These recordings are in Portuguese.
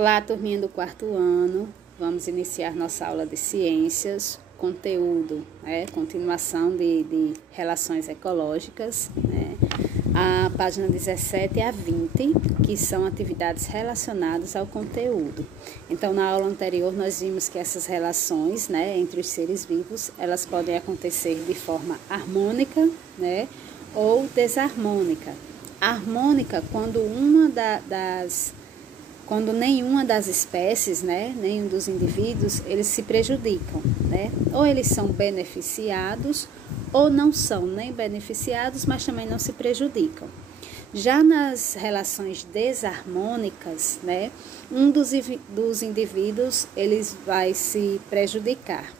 Olá, turminha do quarto ano. Vamos iniciar nossa aula de ciências, conteúdo, continuação de relações ecológicas, a página 17 a 20, que são atividades relacionadas ao conteúdo. Então, na aula anterior, nós vimos que essas relações, entre os seres vivos, elas podem acontecer de forma harmônica, ou desarmônica. Harmônica, quando nenhuma das espécies, nenhum dos indivíduos, eles se prejudicam, Ou eles são beneficiados, ou não são nem beneficiados, mas também não se prejudicam. Já nas relações desarmônicas, um dos indivíduos, eles vai se prejudicar,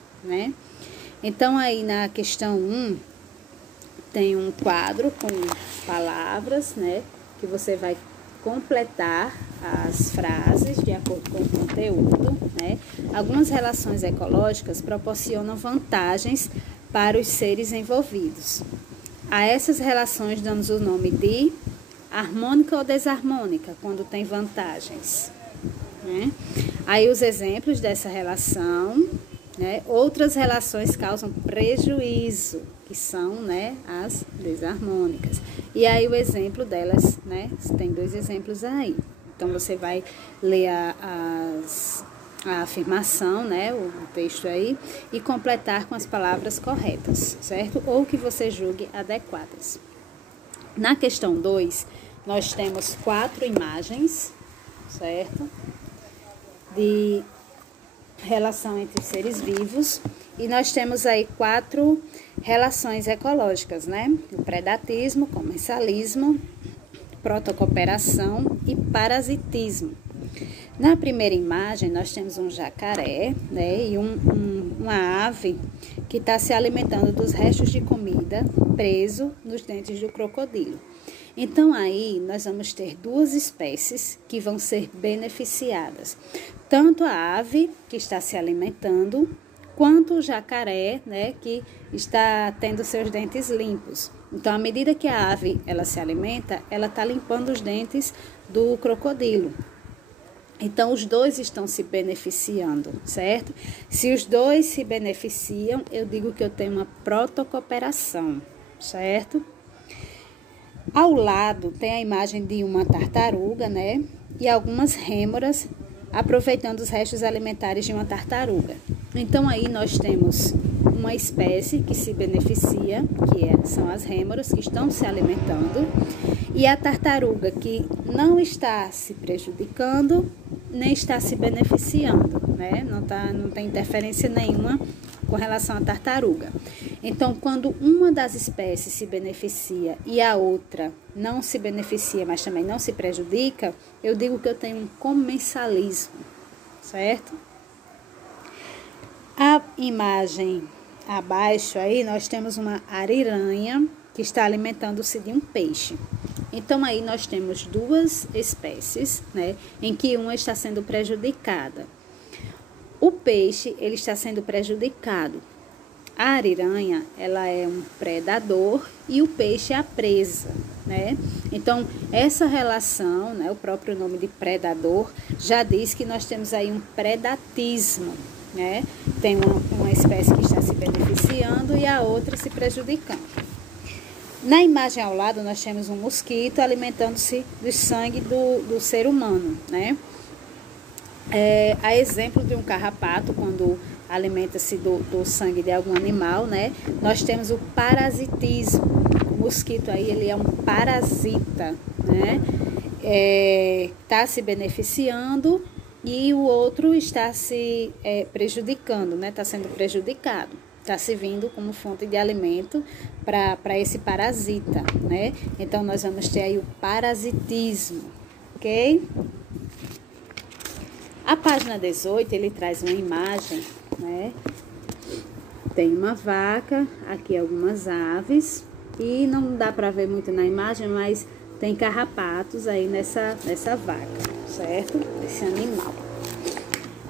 Então, aí na questão 1, tem um quadro com palavras, que você vai completar as frases de acordo com o conteúdo, Algumas relações ecológicas proporcionam vantagens para os seres envolvidos. A essas relações damos o nome de harmônica ou desarmônica, quando tem vantagens, Aí os exemplos dessa relação, outras relações causam prejuízo, que são, as desarmônicas. E aí o exemplo delas, tem dois exemplos aí. Então, você vai ler a afirmação, o texto aí, e completar com as palavras corretas, certo? Ou que você julgue adequadas. Na questão 2, nós temos 4 imagens, certo? De relação entre seres vivos. E nós temos aí 4 relações ecológicas, O predatismo, comensalismo, protocooperação e parasitismo. Na primeira imagem, nós temos um jacaré, e uma ave que está se alimentando dos restos de comida preso nos dentes do crocodilo. Então, aí, nós vamos ter 2 espécies que vão ser beneficiadas. Tanto a ave, que está se alimentando, quanto o jacaré, que está tendo seus dentes limpos. Então, à medida que a ave ela se alimenta, ela está limpando os dentes do crocodilo. Então, os dois estão se beneficiando, certo? Se os dois se beneficiam, eu digo que eu tenho uma protocooperação, certo? Ao lado tem a imagem de uma tartaruga, e algumas rêmoras aproveitando os restos alimentares de uma tartaruga. Então, aí nós temos uma espécie que se beneficia, são as rêmoras que estão se alimentando, e a tartaruga que não está se prejudicando, nem está se beneficiando, não tem interferência nenhuma com relação à tartaruga. Então, quando uma das espécies se beneficia e a outra não se beneficia, mas também não se prejudica, eu digo que eu tenho um comensalismo, certo? A imagem abaixo aí, nós temos uma ariranha que está alimentando-se de um peixe. Então, aí nós temos 2 espécies, em que uma está sendo prejudicada. O peixe, ele está sendo prejudicado. A ariranha, ela é um predador e o peixe é a presa, Então, essa relação, o próprio nome de predador, já diz que nós temos aí um predatismo, Tem uma espécie que está se beneficiando e a outra se prejudicando. Na imagem ao lado, nós temos um mosquito alimentando-se do sangue do ser humano, A exemplo de um carrapato, quando alimenta-se do sangue de algum animal, Nós temos o parasitismo. O mosquito aí, ele é um parasita, Está se beneficiando e o outro está se prejudicando, Está sendo prejudicado. Está servindo como fonte de alimento para esse parasita, Então, nós vamos ter aí o parasitismo, ok? A página 18, ele traz uma imagem, Tem uma vaca, aqui algumas aves, e não dá para ver muito na imagem, mas tem carrapatos aí nessa vaca, certo? Esse animal.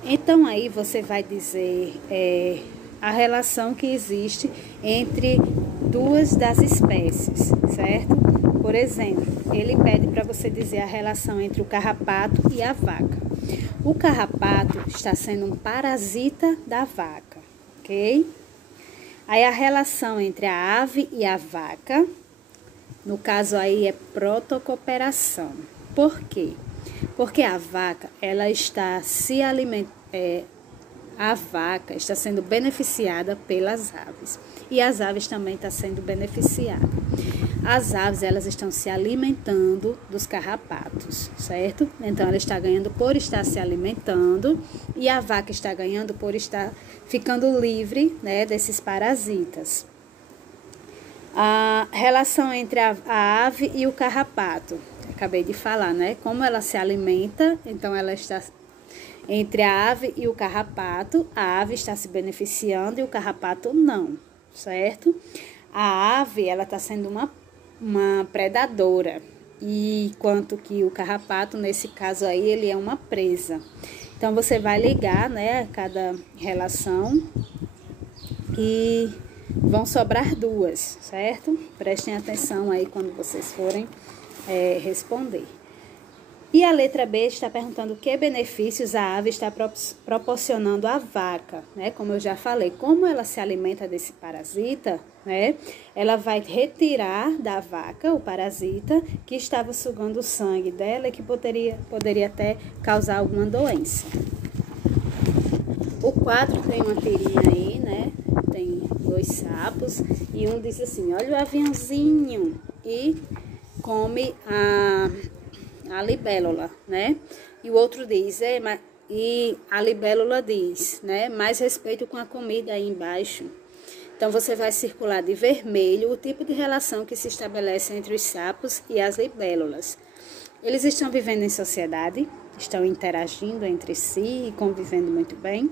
Então, aí você vai dizer a relação que existe entre 2 das espécies, certo? Por exemplo, ele pede para você dizer a relação entre o carrapato e a vaca. O carrapato está sendo um parasita da vaca, ok? Aí a relação entre a ave e a vaca, no caso aí é protocooperação. Por quê? Porque a vaca, ela está se alimentando, a vaca está sendo beneficiada pelas aves. E as aves também estão sendo beneficiadas. As aves, elas estão se alimentando dos carrapatos, certo? Então, ela está ganhando por estar se alimentando e a vaca está ganhando por estar ficando livre, né, desses parasitas. A relação entre a ave e o carrapato, acabei de falar, né? Como ela se alimenta, então ela está entre a ave e o carrapato, a ave está se beneficiando e o carrapato não, certo? A ave, ela está sendo uma predadora, e enquanto que o carrapato, nesse caso aí, ele é uma presa. Então, você vai ligar, né, cada relação e vão sobrar duas, certo? Prestem atenção aí quando vocês forem responder. E a letra B está perguntando que benefícios a ave está proporcionando à vaca, né? Como eu já falei, como ela se alimenta desse parasita, né? Ela vai retirar da vaca o parasita que estava sugando o sangue dela e que poderia até causar alguma doença. O quadro tem uma tirinha aí, né? Tem 2 sapos e um diz assim, olha o aviãozinho, e come a libélula, né? E o outro diz, e a libélula diz, né? Mais respeito com a comida aí embaixo. Então, você vai circular de vermelho o tipo de relação que se estabelece entre os sapos e as libélulas. Eles estão vivendo em sociedade, estão interagindo entre si e convivendo muito bem.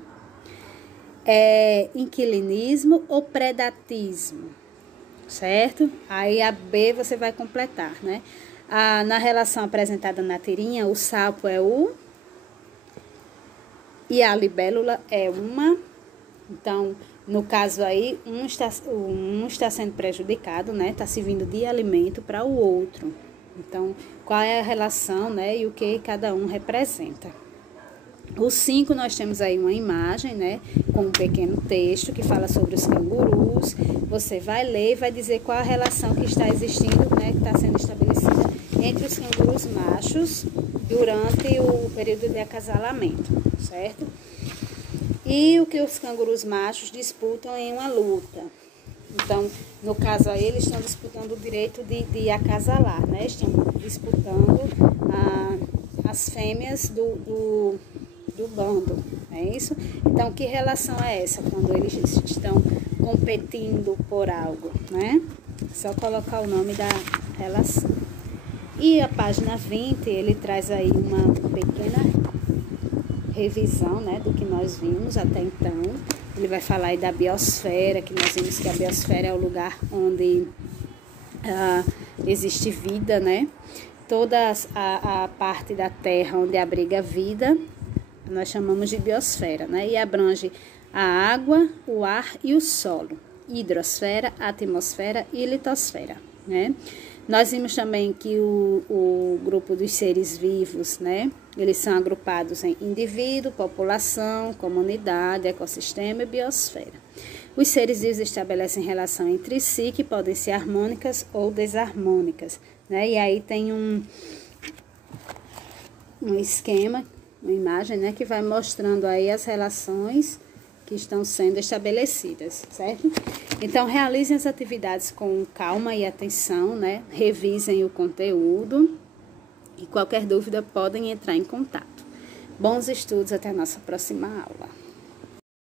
Inquilinismo ou predatismo, certo? Aí a B você vai completar, né? Na relação apresentada na tirinha, o sapo é o e a libélula é uma. Então, no caso aí, um está sendo prejudicado, né? Está servindo de alimento para o outro. Então, qual é a relação, né? E o que cada um representa. O 5, nós temos aí uma imagem, né? Com um pequeno texto que fala sobre os cangurus. Você vai ler e vai dizer qual a relação que está existindo, né? Que está sendo estabelecida entre os cangurus machos durante o período de acasalamento, certo? E o que os cangurus machos disputam em uma luta. Então, no caso aí, eles estão disputando o direito de acasalar, né? Estão disputando as fêmeas do bando, é isso? Então, que relação é essa quando eles estão competindo por algo, né? Só colocar o nome da relação. E a página 20, ele traz aí uma pequena revisão, né, do que nós vimos até então. Ele vai falar aí da biosfera, que nós vimos que a biosfera é o lugar onde existe vida, né? Toda a parte da Terra onde abriga vida, nós chamamos de biosfera, né? E abrange a água, o ar e o solo. Hidrosfera, atmosfera e litosfera, né? Nós vimos também que o grupo dos seres vivos, né? Eles são agrupados em indivíduo, população, comunidade, ecossistema e biosfera. Os seres vivos estabelecem relação entre si que podem ser harmônicas ou desarmônicas, né? E aí tem um esquema, uma imagem, né? Que vai mostrando aí as relações que estão sendo estabelecidas, certo? Então, realizem as atividades com calma e atenção, né? Revisem o conteúdo e qualquer dúvida podem entrar em contato. Bons estudos, até a nossa próxima aula.